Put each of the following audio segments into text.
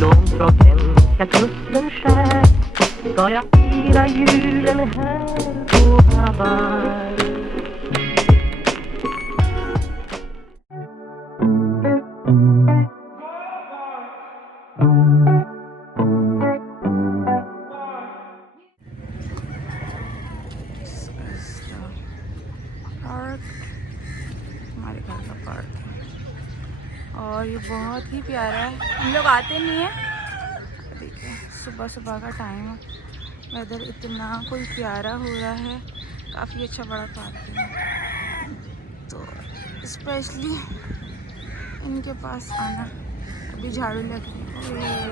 Långt från svenska kusten skär ska jag fira julen här på Hawaii. Park, हमारे घर का park, और ये बहुत ही प्यारा है। हम लोग आते नहीं है। देखिए सुबह सुबह का टाइम है, वेदर इतना कोई प्यारा हो रहा है, काफ़ी अच्छा बड़ा पार्क है। तो स्पेशली इनके पास आना, अभी झाड़ू लग रही है।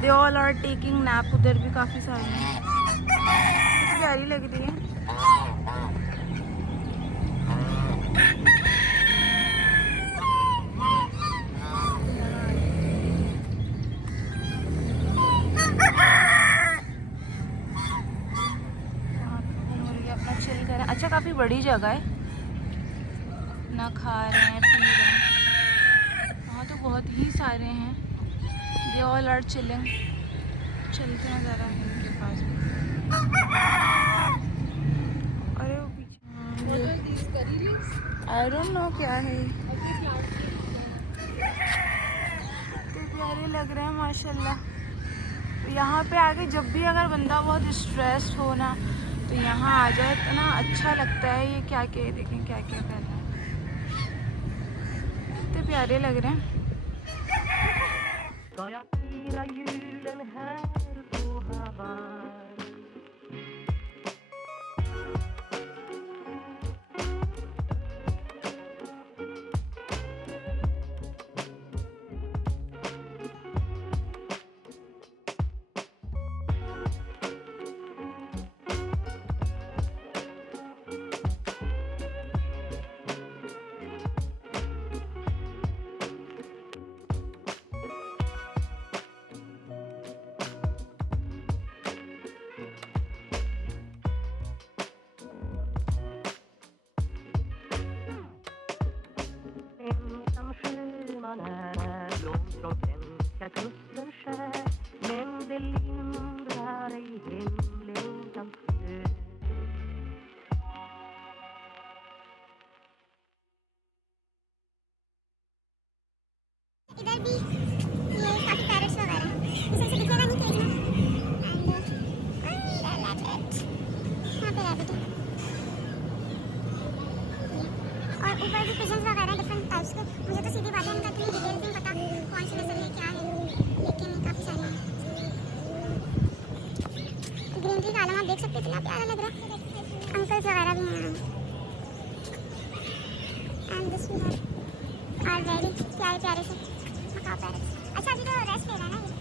They all are taking nap, उधर भी काफ़ी सारे हैं। कितनी प्यारी लग रही है। अपना चिल कर रहे हैं। अच्छा काफ़ी बड़ी जगह है, ना खा रहे हैं पी रहे हैं। वहाँ तो बहुत ही सारे हैं। They all are chilling, chill के नज़ारा है इनके पास। अरे वो पीछे आई डोंट नो क्या है। इतने प्यारे लग रहे हैं माशाल्लाह। तो यहाँ पे आके जब भी अगर बंदा बहुत स्ट्रेस्ड हो ना, तो यहाँ आ जाए तो ना अच्छा लगता है। ये क्या क्या देखें, क्या क्या कर रहे हैं, इतने प्यारे लग रहे हैं। Ska jag fira julen här på Hawaii. Ensam sjöman är långt från svenska kusten skär, men det lindrar ej hemlängtans sjö. इधर भी ये काफी पैरट्स वगैरह हैं, इसे दिखेगा नहीं केज में। एंड यहाँ पे रैबिट है, और ऊपर भी पिजन्स वगैरह डिफरेंट टाइप्स के। मुझे तो सीधी बात है, इनका इतनी डिटेल्स नहीं पता कौन सी नस्ल है क्या है, लेकिन काफ़ी सारे हैं। ग्रीनरी का आलम आप देख सकते हैं, इतना प्यारा लग रहा है। अंकल्स वगैरह भी हैं। And this we have are very प्यारे प्यारे से मकाओ पैरट्स। अच्छा अभी तो रेस्ट ले रहा है ना ये।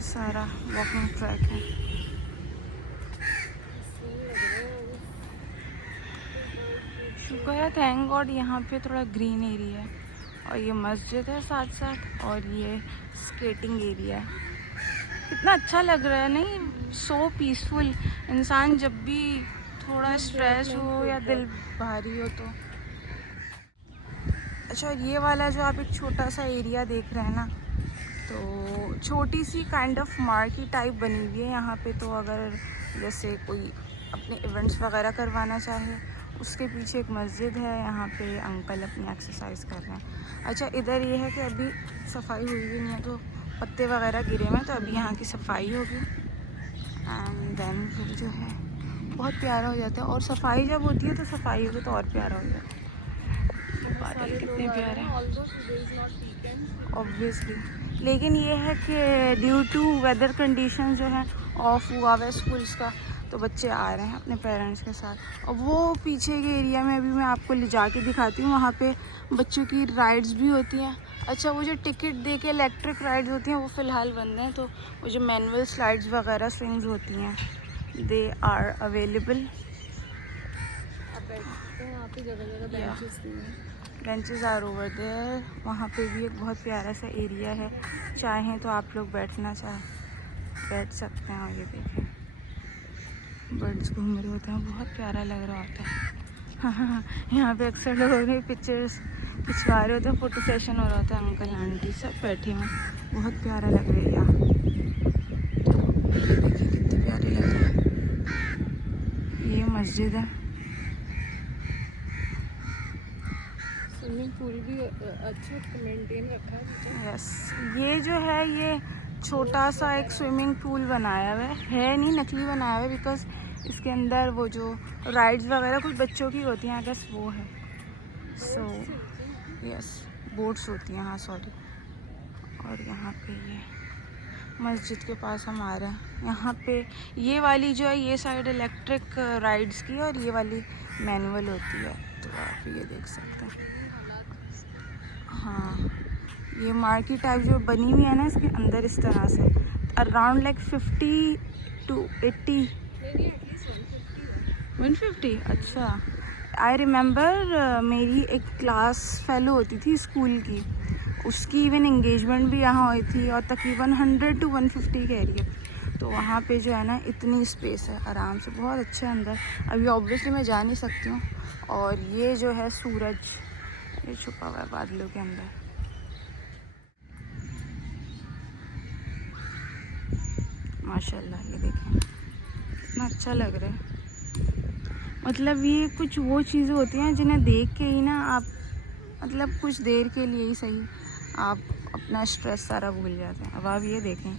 ये सारा वॉकिंग ट्रैक है। शुक्र है, थैंक गॉड, यहाँ पे थोड़ा ग्रीन एरिया है। और ये मस्जिद है साथ साथ, और ये स्केटिंग एरिया है। कितना अच्छा लग रहा है नहीं, सो पीसफुल। इंसान जब भी थोड़ा स्ट्रेस हो या दिल भारी हो तो। अच्छा, और ये वाला जो आप एक छोटा सा एरिया देख रहे हैं ना, तो छोटी सी काइंड ऑफ मार्केट टाइप बनी हुई है यहाँ पे। तो अगर जैसे कोई अपने इवेंट्स वगैरह करवाना चाहे, उसके पीछे एक मस्जिद है, यहाँ पे अंकल अपनी एक्सरसाइज कर रहे हैं। अच्छा, इधर ये है कि अभी सफाई हुई भी नहीं है, तो पत्ते वगैरह गिरे हुए हैं, तो अभी यहाँ की सफाई होगी। एंड देन फिर जो है बहुत प्यारा हो जाता है। और सफाई जब होती है तो सफाई होगी तो और प्यारा हो जाता है। बादल कितने प्यारे हैं ऑब्वियसली। लेकिन ये है कि ड्यू टू वेदर कंडीशन जो है ऑफ हुआ हुआ है स्कूल्स का, तो बच्चे आ रहे हैं अपने पेरेंट्स के साथ। और वो पीछे के एरिया में अभी मैं आपको ले जाके दिखाती हूँ, वहाँ पे बच्चों की राइड्स भी होती हैं। अच्छा, वो जो टिकट दे के इलेक्ट्रिक राइड्स होती हैं वो फ़िलहाल बंद हैं, तो वो जो मैनुअल स्लाइड्स वगैरह स्विंग्स होती हैं they are available. Benches are over there. वहाँ पे भी एक बहुत प्यारा सा एरिया है, चाहें तो आप लोग बैठ सकते हैं। और ये देखें, बर्ड्स घूम रहे होते हैं, बहुत प्यारा लग रहा होता है। हाँ, यहाँ पे अक्सर लोगों ने पिक्चर्स खिंचवा रहे होते हैं, फ़ोटो सेशन हो रहा होता है। अंकल आंटी सब बैठे हुए, बहुत प्यारा लग रहा है यहाँ। ये देखिए कितने प्यारे लग रहे हैं। ये मस्जिद है। स्विमिंग पूल भी अच्छा मेंटेन रखा है। यस, ये जो है ये छोटा सा एक स्विमिंग पूल बनाया हुआ है नहीं, नकली बनाया हुआ है, बिकॉज इसके अंदर वो जो राइड्स वगैरह कुछ बच्चों की होती हैं, आई गेस वो है। सो यस, बोट्स होती हैं, हाँ सॉरी। और यहाँ पे ये मस्जिद के पास हम आ रहे हैं। यहाँ पे ये वाली जो है ये साइड इलेक्ट्रिक राइड्स की है, और ये वाली मैनुअल होती है, तो आप ये देख सकते हैं। हाँ, ये मार्केट टाइप जो बनी हुई है ना, इसके अंदर इस तरह से अराउंड लाइक 50 to 80 150। अच्छा, आई रिमेंबर मेरी एक क्लास फेलो होती थी स्कूल की, उसकी इवन एंगेजमेंट भी यहाँ हुई थी, और तकरीबन 100 to 150 के एरिया। तो वहाँ पे जो है ना इतनी स्पेस है आराम से, बहुत अच्छा है अंदर। अभी ऑब्वियसली मैं जा नहीं सकती हूँ। और ये जो है सूरज, ये छुपा हुआ है बादलों के अंदर। माशाल्लाह, ये देखें इतना अच्छा लग रहा है। मतलब ये कुछ वो चीज़ें होती हैं जिन्हें देख के ही ना आप, मतलब कुछ देर के लिए ही सही, आप अपना स्ट्रेस सारा भूल जाते हैं। अब आप ये देखें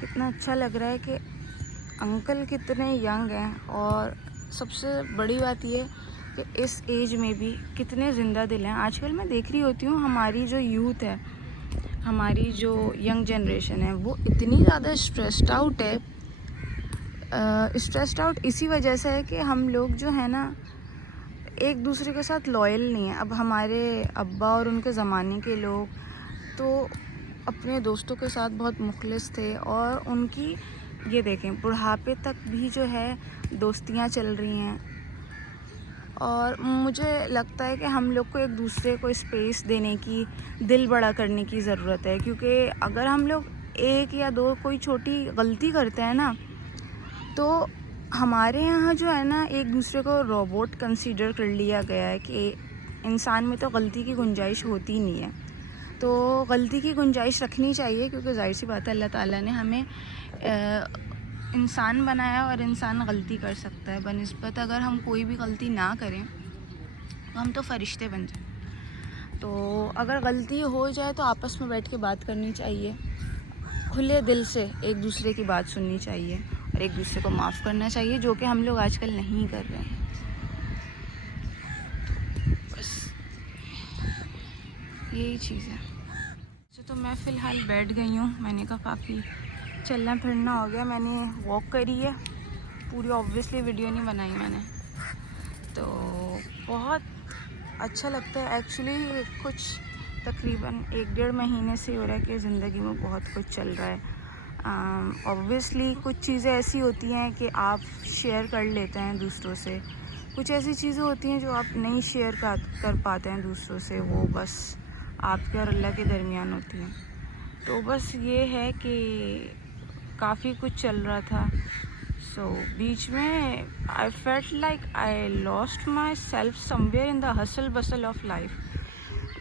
कितना अच्छा लग रहा है कि अंकल कितने यंग हैं, और सबसे बड़ी बात ये कि इस एज में भी कितने ज़िंदा दिल हैं। आजकल मैं देख रही होती हूँ हमारी जो यूथ है, हमारी जो यंग जनरेशन है, वो इतनी ज़्यादा स्ट्रेस्ड आउट है। स्ट्रेस्ड आउट इसी वजह से है कि हम लोग जो है ना एक दूसरे के साथ लॉयल नहीं है। अब हमारे अब्बा और उनके ज़माने के लोग तो अपने दोस्तों के साथ बहुत मुखलिस थे, और उनकी ये देखें बुढ़ापे तक भी जो है दोस्तियाँ चल रही हैं। और मुझे लगता है कि हम लोग को एक दूसरे को स्पेस देने की, दिल बड़ा करने की ज़रूरत है। क्योंकि अगर हम लोग एक या दो कोई छोटी गलती करते हैं ना, तो हमारे यहाँ जो है ना एक दूसरे को रोबोट कंसीडर कर लिया गया है कि इंसान में तो गलती की गुंजाइश होती नहीं है। तो गलती की गुंजाइश रखनी चाहिए, क्योंकि जाहिर सी बात है अल्लाह ताला ने हमें इंसान बनाया, और इंसान गलती कर सकता है। बनिस्बत अगर हम कोई भी गलती ना करें तो हम तो फरिश्ते बन जाए। तो अगर गलती हो जाए तो आपस में बैठ के बात करनी चाहिए, खुले दिल से एक दूसरे की बात सुननी चाहिए, और एक दूसरे को माफ़ करना चाहिए, जो कि हम लोग आजकल नहीं कर रहे हैं। बस यही चीज़ है। तो मैं फ़िलहाल बैठ गई हूँ। मैंने कहा काफ़ी चलना फिरना हो गया, मैंने वॉक करी है पूरी, ऑब्वियसली वीडियो नहीं बनाई मैंने। तो बहुत अच्छा लगता है एक्चुअली। कुछ तकरीबन 1-1.5 महीने से हो रहा है कि ज़िंदगी में बहुत कुछ चल रहा है। ऑब्वियसली कुछ चीज़ें ऐसी होती हैं कि आप शेयर कर लेते हैं दूसरों से, कुछ ऐसी चीज़ें होती हैं जो आप नहीं शेयर कर पाते हैं दूसरों से, वो बस आपके और अल्लाह के दरमियान होती हैं। तो बस ये है कि काफ़ी कुछ चल रहा था। सो बीच में I felt like I lost my self somewhere in the hustle bustle of life.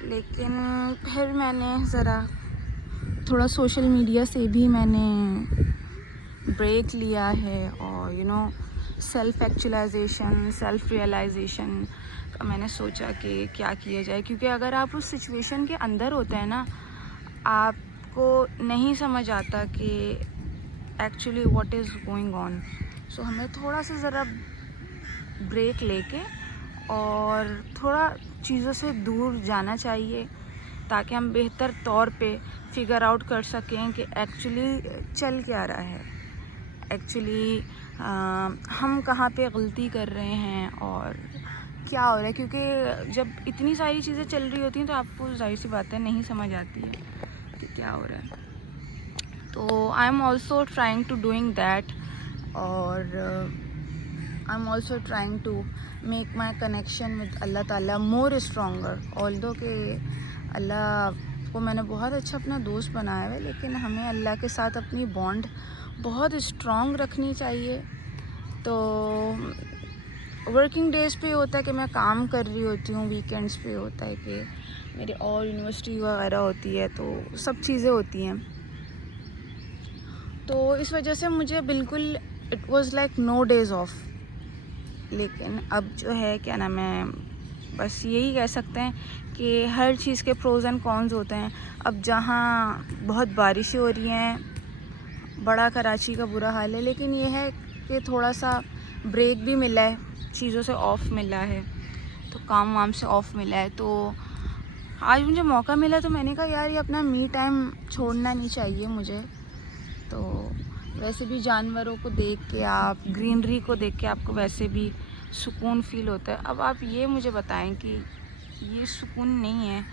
लेकिन फिर मैंने ज़रा थोड़ा सोशल मीडिया से भी मैंने ब्रेक लिया है और सेल्फ़ एक्चुअलाइजेशन, सेल्फ़ रियलाइजेशन का मैंने सोचा कि क्या किया जाए, क्योंकि अगर आप उस सिचुएशन के अंदर होते हैं ना, आपको नहीं समझ आता कि actually what is going on. So हमें थोड़ा सा ज़रा ब्रेक लेके और थोड़ा चीज़ों से दूर जाना चाहिए ताकि हम बेहतर तौर पे फिगर आउट कर सकें कि एक्चुअली चल क्या रहा है, एक्चुअली हम कहाँ पे गलती कर रहे हैं और क्या हो रहा है। क्योंकि जब इतनी सारी चीज़ें चल रही होती हैं तो आपको जाहिर सी बात है नहीं समझ आती है कि क्या हो रहा है। तो I am also trying to doing that और I am also trying to make my connection with Allah ताला मोर स्ट्रॉन्गर। ऑल्दो के अल्लाह को मैंने बहुत अच्छा अपना दोस्त बनाया है, लेकिन हमें अल्लाह के साथ अपनी बॉन्ड बहुत स्ट्रॉन्ग रखनी चाहिए। तो वर्किंग डेज़ पे होता है कि मैं काम कर रही होती हूँ, वीकेंड्स पे होता है कि मेरी और यूनिवर्सिटी वगैरह होती है, तो सब चीज़ें होती हैं। तो इस वजह से मुझे बिल्कुल it was like no days off. लेकिन अब जो है क्या नाम है, बस यही कह सकते हैं कि हर चीज़ के प्रोज़ एंड कॉन्स होते हैं। अब जहाँ बहुत बारिशें हो रही हैं, बड़ा कराची का बुरा हाल है, लेकिन ये है कि थोड़ा सा ब्रेक भी मिला है, चीज़ों से ऑफ मिला है, तो काम वाम से ऑफ मिला है। तो आज मुझे मौका मिला तो मैंने कहा यार ये अपना मी टाइम छोड़ना नहीं चाहिए मुझे। तो वैसे भी जानवरों को देख के, आप ग्रीनरी को देख के आपको वैसे भी सुकून फ़ील होता है। अब आप ये मुझे बताएं कि ये सुकून नहीं है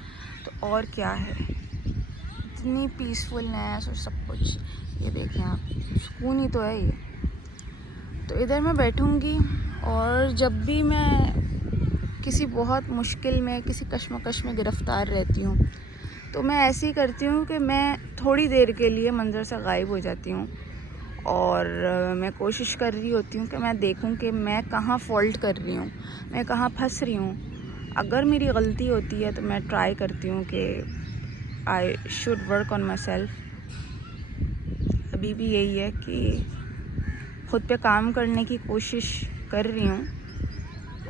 तो और क्या है। इतनी पीसफुलनेस और सब कुछ, ये देखें आप, सुकून ही तो है ये। तो इधर मैं बैठूँगी और जब भी मैं किसी बहुत मुश्किल में, किसी कश्मकश में गिरफ़्तार रहती हूँ, तो मैं ऐसे ही करती हूँ कि मैं थोड़ी देर के लिए मंज़र से गायब हो जाती हूँ और मैं कोशिश कर रही होती हूँ कि मैं देखूँ कि मैं कहाँ फ़ॉल्ट कर रही हूँ, मैं कहाँ फंस रही हूँ। अगर मेरी गलती होती है तो मैं ट्राई करती हूँ कि I should work on my self. अभी भी यही है कि ख़ुद पे काम करने की कोशिश कर रही हूँ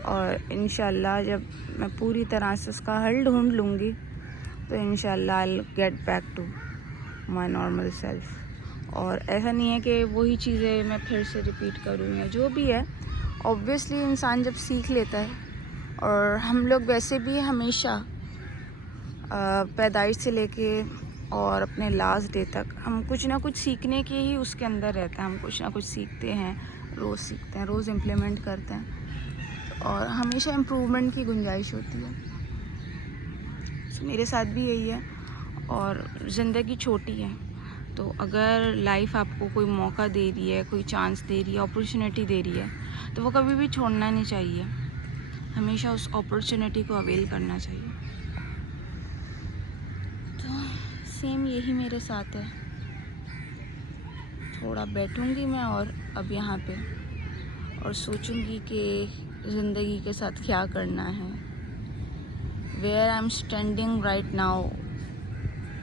और इंशाल्लाह जब मैं पूरी तरह से उसका हल ढूंढ लूँगी तो इंशाल्लाह I will get back to my normal self. और ऐसा नहीं है कि वही चीज़ें मैं फिर से रिपीट करूँ या जो भी है। ऑब्वियसली इंसान जब सीख लेता है, और हम लोग वैसे भी हमेशा पैदाइश से लेके और अपने लास्ट डे तक हम कुछ ना कुछ सीखने के ही उसके अंदर रहते हैं। हम कुछ ना कुछ सीखते हैं, रोज़ सीखते हैं, रोज़ इम्प्लीमेंट करते हैं और हमेशा इम्प्रूवमेंट की गुंजाइश होती है। तो मेरे साथ भी यही है। और ज़िंदगी छोटी है, तो अगर लाइफ आपको कोई मौका दे रही है, कोई चांस दे रही है, अपॉर्चुनिटी दे रही है, तो वो कभी भी छोड़ना नहीं चाहिए। हमेशा उस अपॉर्चुनिटी को अवेल करना चाहिए। तो सेम यही मेरे साथ है। थोड़ा बैठूंगी मैं और अब यहाँ पे और सोचूंगी कि ज़िंदगी के साथ क्या करना है, where I am standing right now.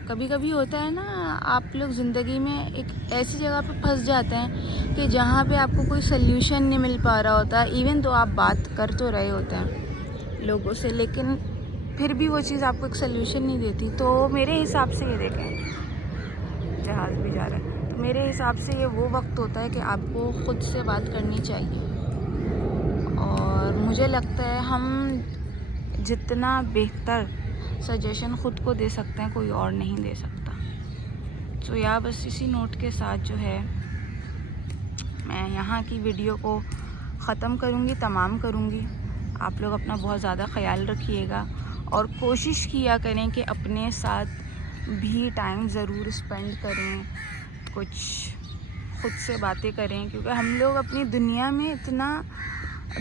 कभी कभी होता है ना, आप लोग ज़िंदगी में एक ऐसी जगह पे फंस जाते हैं कि जहाँ पे आपको कोई सल्यूशन नहीं मिल पा रहा होता, इवन तो आप बात कर तो रहे होते हैं लोगों से, लेकिन फिर भी वो चीज़ आपको एक सल्यूशन नहीं देती। तो मेरे हिसाब से ये देखें, जहाज़ भी जा रहा है, तो मेरे हिसाब से ये वो वक्त होता है कि आपको ख़ुद से बात करनी चाहिए। और मुझे लगता है हम जितना बेहतर सजेशन ख़ुद को दे सकते हैं, कोई और नहीं दे सकता। तो या बस इसी नोट के साथ जो है मैं यहाँ की वीडियो को ख़त्म करूँगी, तमाम करूँगी। आप लोग अपना बहुत ज़्यादा ख्याल रखिएगा और कोशिश किया करें कि अपने साथ भी टाइम ज़रूर स्पेंड करें। कुछ खुद से बातें करें, क्योंकि हम लोग अपनी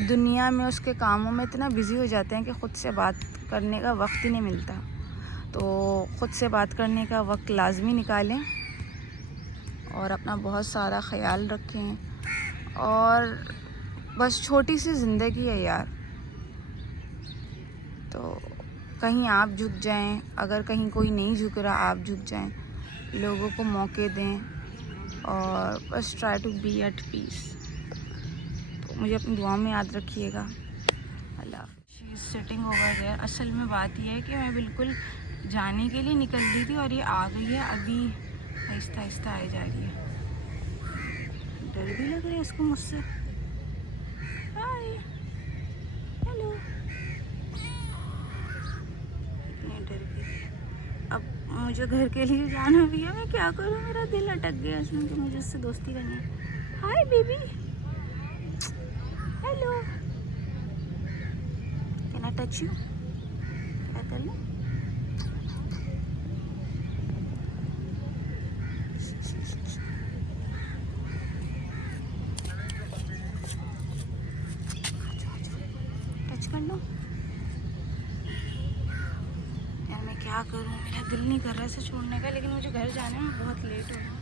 दुनिया में उसके कामों में इतना बिज़ी हो जाते हैं कि ख़ुद से बात करने का वक्त ही नहीं मिलता। तो ख़ुद से बात करने का वक्त लाजमी निकालें और अपना बहुत सारा ख्याल रखें। और बस छोटी सी ज़िंदगी है यार, तो कहीं आप झुक जाएं, अगर कहीं कोई नहीं झुक रहा आप झुक जाएं, लोगों को मौके दें और बस try to be at peace. तो मुझे अपनी दुआ में याद रखिएगा। अल्लाह। She is sitting over there. असल में बात यह है कि मैं बिल्कुल जाने के लिए निकल रही थी और ये आ गई है, अभी आहिस्ता आहिस्ता आई जा रही है। डर भी लग रहा है इसको मुझसे। हाय, हेलो। इतनी डर गई। अब मुझे घर के लिए जाना भी है, मैं क्या करूँ, मेरा दिल अटक गया इसमें कि मुझे इससे दोस्ती करनी है। Hi baby, hello, can I touch you? क्या कर लूँ? टच कर लो यार। मैं क्या करूँ, मेरा दिल नहीं कर रहा इसे छोड़ने का, लेकिन मुझे घर जाने में बहुत लेट हो गया।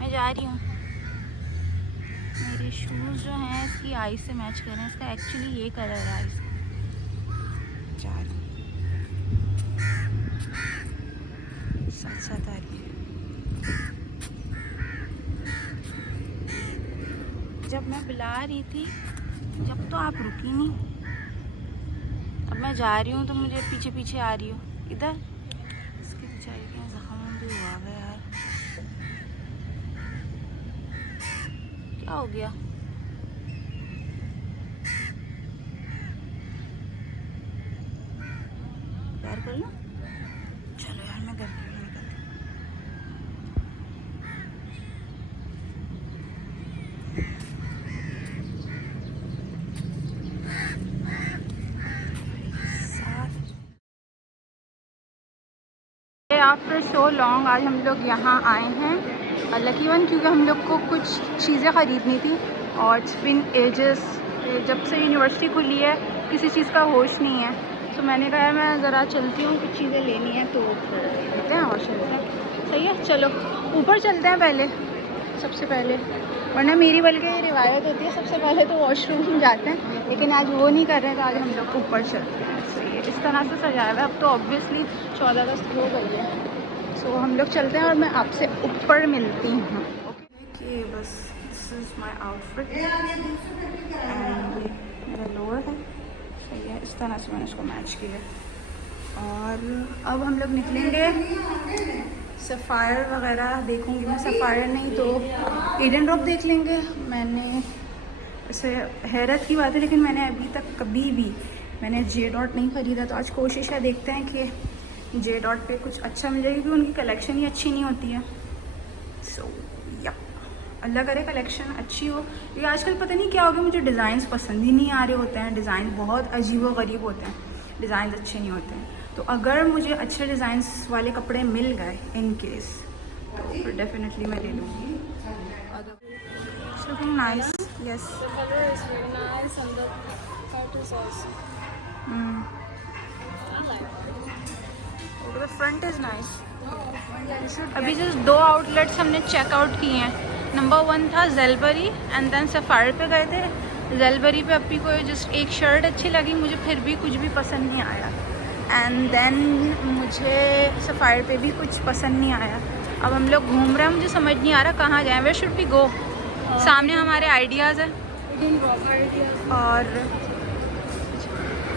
मैं जा रही हूँ। मेरे शूज़ जो हैं इसकी आई से मैच कर रहे हैं, इसका एक्चुअली ये कलर है आइस का। जा रही हूँ, साथ साथ आ रही है। जब मैं बुला रही थी जब तो आप रुकी नहीं, अब मैं जा रही हूँ तो मुझे पीछे पीछे आ रही हो। इधर इसके बेचारे के जख्म भी हुआ है यार, क्या हो गया? प्यार कर लो। चलो यार मैं घर के लिए निकलती हूँ। आफ्टर सो लॉन्ग आज हम लोग यहाँ आए हैं लकी वन, क्योंकि हम लोग को कुछ चीज़ें ख़रीदनी थी और इट्स बिन एजेस, जब से यूनिवर्सिटी खुली है किसी चीज़ का होश नहीं है। तो मैंने कहा मैं ज़रा चलती हूँ, कुछ चीज़ें लेनी है तो फिर लेते हैं और चलते हैं। सही है, चलो ऊपर चलते हैं पहले, सबसे पहले। वरना मेरी बल्कि ये रिवायत होती है सबसे पहले तो वॉशरूम जाते हैं, लेकिन आज वो नहीं कर रहे हैं, तो आज हम लोग ऊपर चलते हैं। सही है, इस तरह से सजाया हुआ है। अब तो ऑब्वियसली 14 अगस्त हो गई है, सो हम लोग चलते हैं और मैं आपसे ऊपर मिलती हूँ। ओके, बस this is my outfit and मेरा लोअर है। सही है, इस तरह से मैंने इसको मैच किया है। और अब हम लोग निकलेंगे, सफ़ायर वगैरह देखूंगी मैं, सफ़ायर नहीं तो ईडन ड्रॉप देख लेंगे। मैंने ऐसे हैरत की बात है, लेकिन मैंने अभी तक कभी भी मैंने जे डॉट नहीं ख़रीदा, तो आज कोशिश है, देखते हैं कि जे डॉट पे कुछ अच्छा मिल जाएगी, क्योंकि उनकी कलेक्शन ही अच्छी नहीं होती है। सो या अल्लाह करे कलेक्शन अच्छी हो। ये आजकल पता नहीं क्या हो गया, मुझे डिज़ाइंस पसंद ही नहीं आ रहे होते हैं, डिज़ाइन बहुत अजीब व गरीब होते हैं, डिज़ाइन अच्छे नहीं होते हैं। तो अगर मुझे अच्छे डिज़ाइंस वाले कपड़े मिल गए इन केस, तो फिर डेफिनेटली मैं ले लूँगी। Looking nice, yes. The color is very nice and the cut is also. I like it. The front is nice. अभी जस्ट 2 आउटलेट्स हमने चेकआउट किए हैं। नंबर 1 था ज़ेलबरी एंड देन सफ़ायर पे गए थे। ज़ेलबरी पे अभी कोई जस्ट एक शर्ट अच्छी लगी मुझे, फिर भी कुछ भी पसंद नहीं आया। एंड देन मुझे सफ़ायर पे भी कुछ पसंद नहीं आया। अब हम लोग घूम रहे हैं, मुझे समझ नहीं आ रहा कहाँ जाएं। Where should we go? सामने हमारे आइडियाज़ है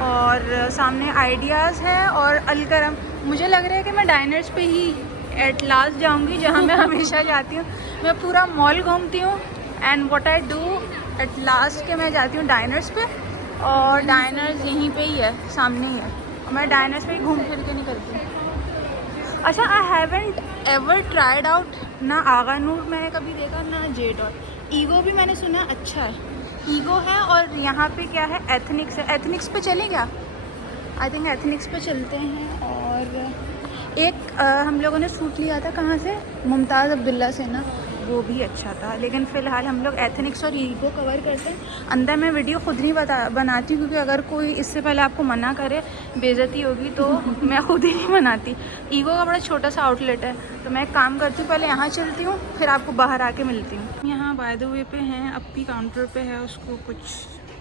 और सामने आइडियाज़ है और अलकरम। मुझे लग रहा है कि मैं डाइनर्स पे ही एट लास्ट जाऊंगी, जहाँ मैं हमेशा जाती हूँ। मैं पूरा मॉल घूमती हूँ and what I do at last के मैं जाती हूँ डाइनर्स पे, और डाइनर्स यहीं पे ही है, सामने ही है, और मैं डाइनर्स पे ही घूम फिर के निकलती हूँ। अच्छा, I haven't ever tried out ना आगा नूर मैंने कभी देखा, ना जे डॉट। ईगो भी मैंने सुना अच्छा है, ईगो है, और यहाँ पे क्या है, एथनिक्स है। एथनिक्स पे चलें क्या? आई थिंक एथनिक्स पे चलते हैं। और एक हम लोगों ने सूट लिया था कहाँ से, मुमताज़ अब्दुल्ला से ना, वो भी अच्छा था। लेकिन फ़िलहाल हम लोग एथनिक्स और ईगो कवर करते हैं। अंदर मैं वीडियो खुद नहीं बनाती क्योंकि अगर कोई इससे पहले आपको मना करे बेइज्जती होगी, तो मैं खुद ही नहीं बनाती। ईगो का बड़ा छोटा सा आउटलेट है, तो मैं एक काम करती हूँ, पहले यहाँ चलती हूँ, फिर आपको बाहर आके मिलती हूँ। यहाँ बाय द वे पे हैं, अपी काउंटर पे है, उसको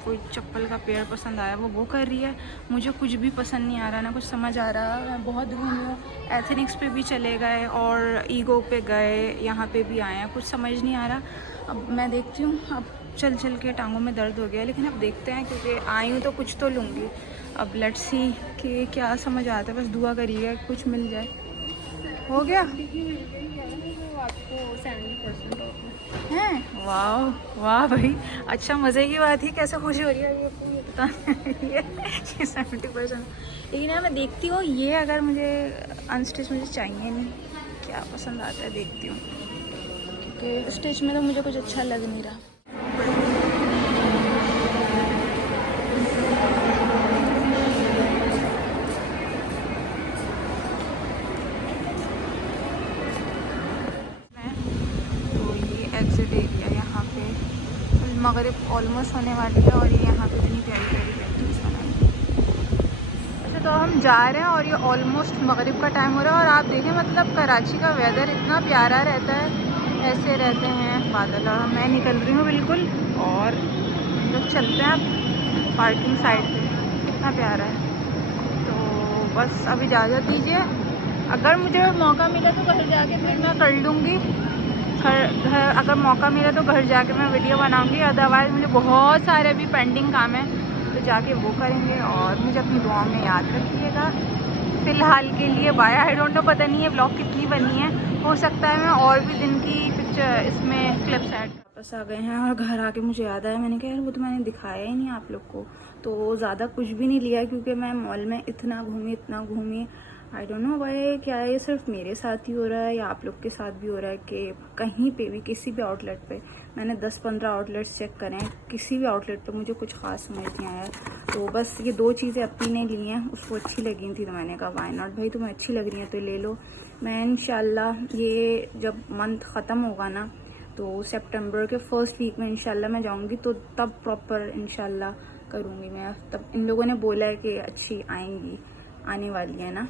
कोई चप्पल का पेयर पसंद आया, वो कर रही है। मुझे कुछ भी पसंद नहीं आ रहा, ना कुछ समझ आ रहा। मैं बहुत घूमी हूँ, एथनिक्स पे भी चले गए और ईगो पे गए, यहाँ पे भी आए हैं, कुछ समझ नहीं आ रहा। अब मैं देखती हूँ, अब चल चल के टांगों में दर्द हो गया, लेकिन अब देखते हैं क्योंकि आई हूँ तो कुछ तो लूँगी। अब लेट्स सी कि क्या समझ आता है, बस दुआ करिएगा कुछ मिल जाए। हो गया आपको 70% हैं? वाह वाह भाई, अच्छा मज़े की बात है। कैसे खुशी हो रही है ये पता नहीं ये 70%। लेकिन यार मैं देखती हूँ, ये अगर मुझे अनस्टिच मुझे चाहिए नहीं, क्या पसंद आता है देखती हूँ, क्योंकि स्टिच में तो मुझे कुछ अच्छा लग नहीं रहा। एग्जिट एरिया यहाँ पे मगरिब ऑलमोस्ट होने वाली है और ये यहाँ पे इतनी प्यारी प्यारी पेंटिंग्स बनाई। अच्छा तो हम जा रहे हैं और ये ऑलमोस्ट मगरिब का टाइम हो रहा है और आप देखें मतलब कराची का वेदर इतना प्यारा रहता है, ऐसे रहते हैं बादल और मैं निकल रही हूँ बिल्कुल और जब चलते हैं अब पार्किंग साइड पे, कितना प्यारा है। तो बस अब इजाज़त दीजिए, अगर मुझे मौका मिला तो घर जाके फिर मैं कर लूँगी। घर अगर मौका मिला तो घर जाके मैं वीडियो बनाऊंगी, अदरवाइज़ मुझे बहुत सारे अभी पेंडिंग काम है तो जाके वो करेंगे। और मुझे अपनी दुआओं में याद रखिएगा। फ़िलहाल के लिए बाय। आई डोंट नो, पता नहीं है ब्लॉग कितनी बनी है, हो सकता है मैं और भी दिन की पिक्चर इसमें क्लिप्स ऐड। वापस आ गए हैं और घर आके मुझे याद आया, मैंने कहा यार वो तो मैंने दिखाया ही नहीं आप लोग को। तो ज़्यादा कुछ भी नहीं लिया क्योंकि मैं मॉल में इतना घूमी। आई डोंट नो वाई, क्या ये सिर्फ मेरे साथ ही हो रहा है या आप लोग के साथ भी हो रहा है कि कहीं पे भी किसी भी आउटलेट पे मैंने 10-15 आउटलेट्स चेक करे हैं, किसी भी आउटलेट पे मुझे कुछ ख़ास समझ नहीं आया। तो बस ये 2 चीज़ें अपनी ने ली हैं, उसको अच्छी लगी थी तो मैंने कहा वाई नॉट भाई, तुम्हें अच्छी लग रही हैं तो ले लो। मैं इंशाल्लाह ये जब मंथ ख़त्म होगा ना तो सितंबर के फर्स्ट वीक में इंशाल्लाह मैं जाऊँगी, तो तब प्रॉपर इंशाल्लाह करूँगी मैं। तब इन लोगों ने बोला है कि अच्छी आने वाली है ना।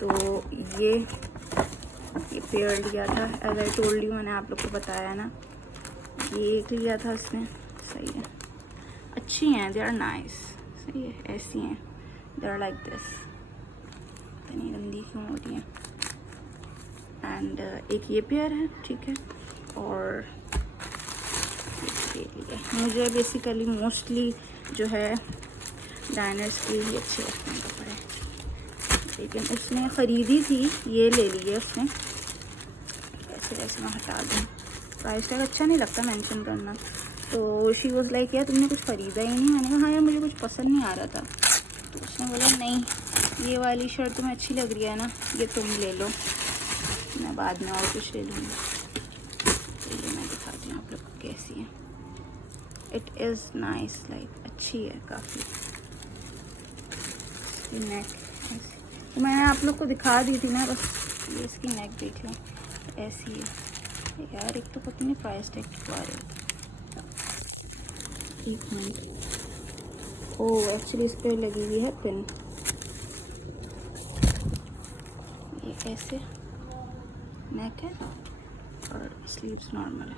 तो ये पेयर लिया था, एज आई टोल्ड यू, मैंने आप लोग को बताया ना। ये एक लिया था इसमें, सही है, अच्छी हैं, दे आर नाइस, सही है, ऐसी हैं, दे आर लाइक दिस, इतनी गंदी क्यों हो रही हैं। एंड एक ये पेयर है, ठीक है, और ये लिया। मुझे बेसिकली मोस्टली जो है डाइनर्स के लिए अच्छे लगते हैं कपड़े, लेकिन उसने ख़रीदी थी, ये ले ली है उसने। ऐसे मैं हटा दूँ, प्राइस टैग अच्छा नहीं लगता मेंशन करना। तो शी वॉज लाइक यार तुमने कुछ ख़रीदा ही नहीं। मैंने कहा हाँ यार मुझे कुछ पसंद नहीं आ रहा था। तो उसने बोला नहीं, ये वाली शर्ट तुम्हें अच्छी लग रही है ना, ये तुम ले लो, मैं बाद में और कुछ ले लूँगी। तो ये मैं दिखाती हूँ आप लोग को कैसी है। इट इज़ नाइस, लाइक अच्छी है काफ़ी। नेक तो मैंने आप लोग को दिखा दी थी ना, बस ये इसकी नेक देख लें, ऐसी है यार। एक तो पता नहीं प्राइस टैग क्यों आ रही है। एक मिनट, ओह एक्चुअली इस पर लगी हुई है पिन। ये ऐसे नेक है और स्लीव्स नॉर्मल है।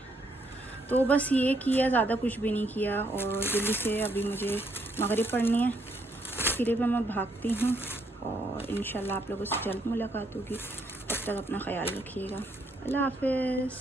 तो बस ये किया, ज़्यादा कुछ भी नहीं किया। और जल्दी से अभी मुझे मगरिब पढ़नी है, इसके लिए मैं भागती हूँ और इंशाल्लाह आप लोगों से जल्द मुलाकात होगी। तब तक अपना ख्याल रखिएगा। अल्लाह हाफ़िज़।